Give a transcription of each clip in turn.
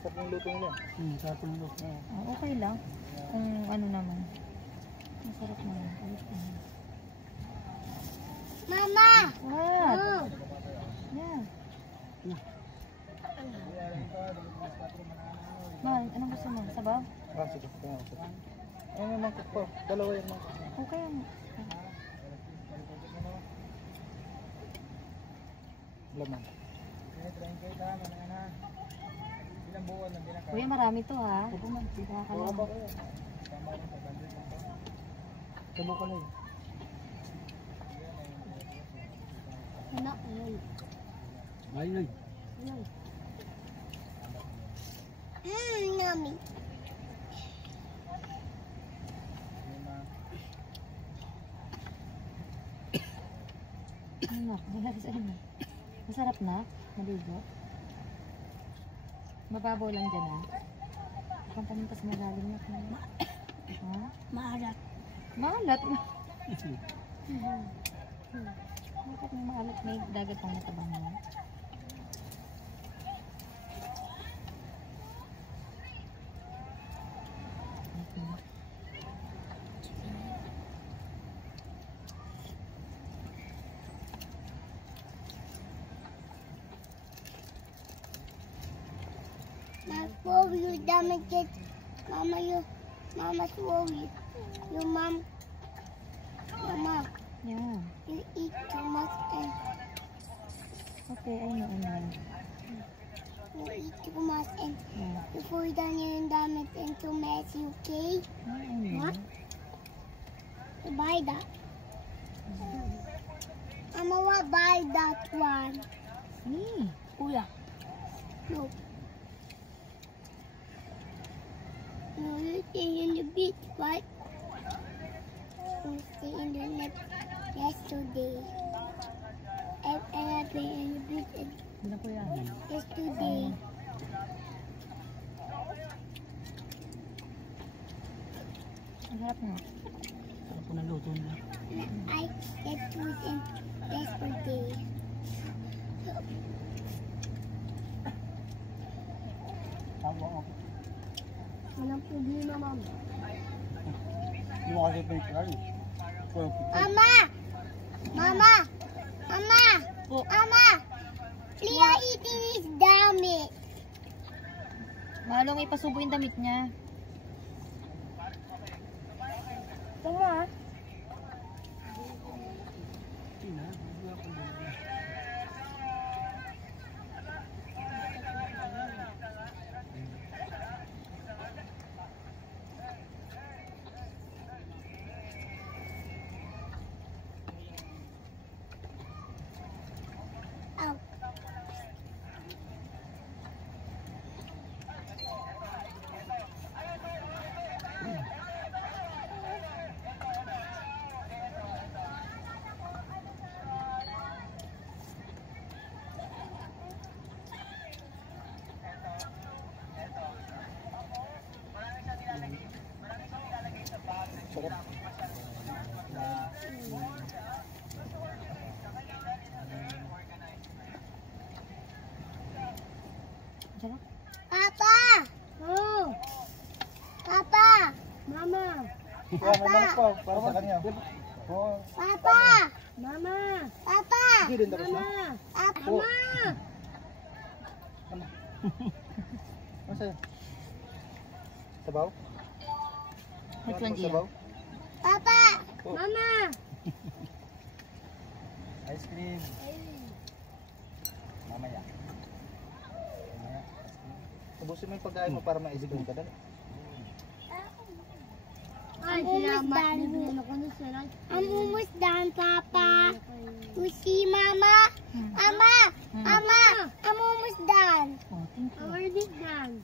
Sarap ng luto nila. Sarap ng luto. Okay lang. Kung ano naman. Masarap naman. Mama! What? Yeah. Mahal, anong gusto mo? Sabaw? Sige. Ayun yung mangkok po. Dalawa yung mangkok. Okay. Laman. Kuya, marami to ha. Nakakalaman. Tabo ka lang. Anak, ayun. Ayun. Yummy. Anak, masarap na. Maligo. Mababaw lang dyan ha. Kung pumunta sa malalim na. Ha? Maalat. Maalat? Bakit may maalat? May dagat pang natabang mo. Swallow you damn it, Mama, Mama swallow you. Your mom. Yeah. You eat too much and Okay, I know. you eat too much and Yeah. before you done your damn it and too messy, okay? I know. What? You buy that. Mama, what buy that one? Me. Kuya. No. No, you stay in the beach, right? You stay in the net yesterday. And I play in the beach Ano po yan? yesterday. Ang harap nga. Sarap po ng luto nila. I get food in yesterday. Tawa ako. Walang problema, Mama. Hindi mo kasi pinagkakaroon. Mama! Mama! Mama! Oh. Mama! Leah eating his damit. Malong ipasubo yung damit niya. Tama. Ow. Sarap. Sarap. Papa! Oh! Papa! Mama! Papa! Para sa kanya. Oo. Papa! Mama! Papa! Hindi din tapos na. Papa! Oh. Mama! Ano sa'yo? Sabaw? Which one, Gia? Sabaw? Papa! Oh. Mama! Ice cream. Mamaya. Tabusin mo yung pagkain mo para ma-ice cream ka dali. I'm almost done, Papa. You see, Mama? Mama! Mama! I'm almost done. Oh, thank you. Already done.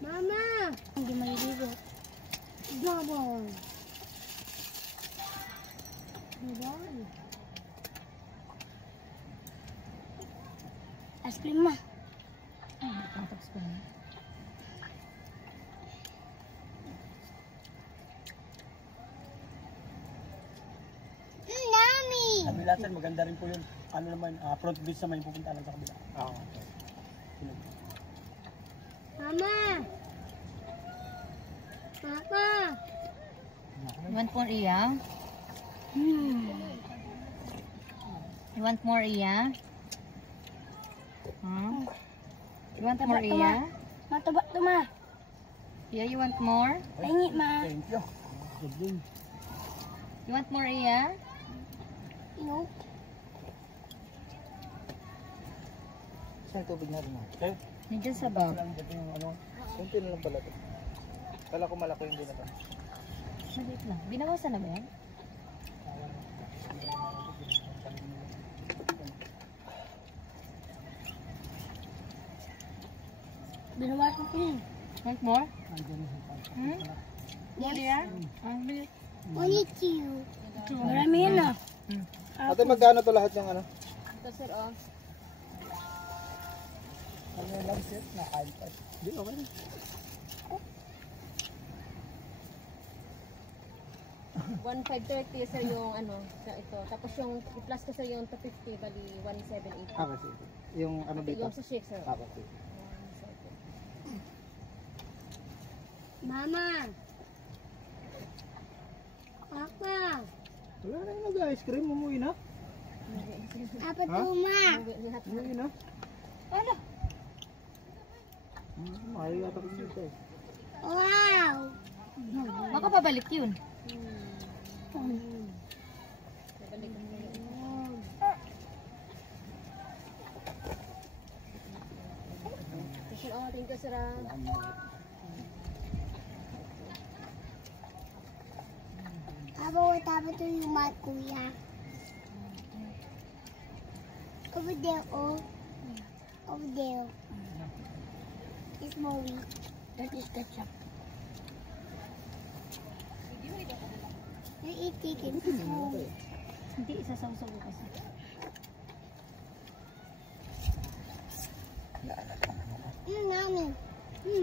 Mama! Hindi maliligo. Double. Ice cream, Ma. Tapos ko na. Yummy! Kabilasan, maganda rin po yun. ano naman, front bridge naman yung pupunta lang sa kabila. Ah, okay. Mama! Papa! You want more, Iya? You want more, Iya? Huh? You want more, Iya? Mataba to, ma. Iya, you want more? Pahingi, ma. Thank you. Good din. You want more, Iya? No. Saan yung tubig natin? Okay. Nandiyan sa bag. Lang dito yung ano. Kunti na lang pala ito. Kala ko malaki hindi na ito. Maliit lang. Binawasan na ba yan? Binawasan ko yun. Want more? Nandiyan yung sipag. Hmm? More, Iya? Bilis. Only two. Marami yan, ah. Ate, magkano to lahat yung ano? Ito, sir, oh. Ano lang sir, nakain pa. Hindi, okay na. $1,530 sir yung ano, sa ito. Tapos yung i-plus ko sir yung 250, bali 1,780. Ah, kasi. Yung ano dito? Yung sa shake sir. Ah, okay. Mama! Papa! Wala na yung nag-ice cream. Umuwi na. Apa to, ma? Umuwi na. Ano? Maayo yata ko dito eh. Wow! Baka pabalik yun. Oh, thank you sir. Apa to yung mat, kuya? Over there, oh. Over there. It's moving. That is ketchup. I eat chicken. Hindi, isasawsaw ko kasi. Nami.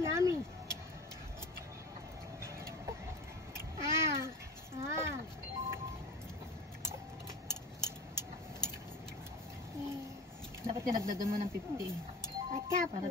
Nami. Ah. Ah. Yes. Dapat dinagdagan mo ng 50. What's up? Para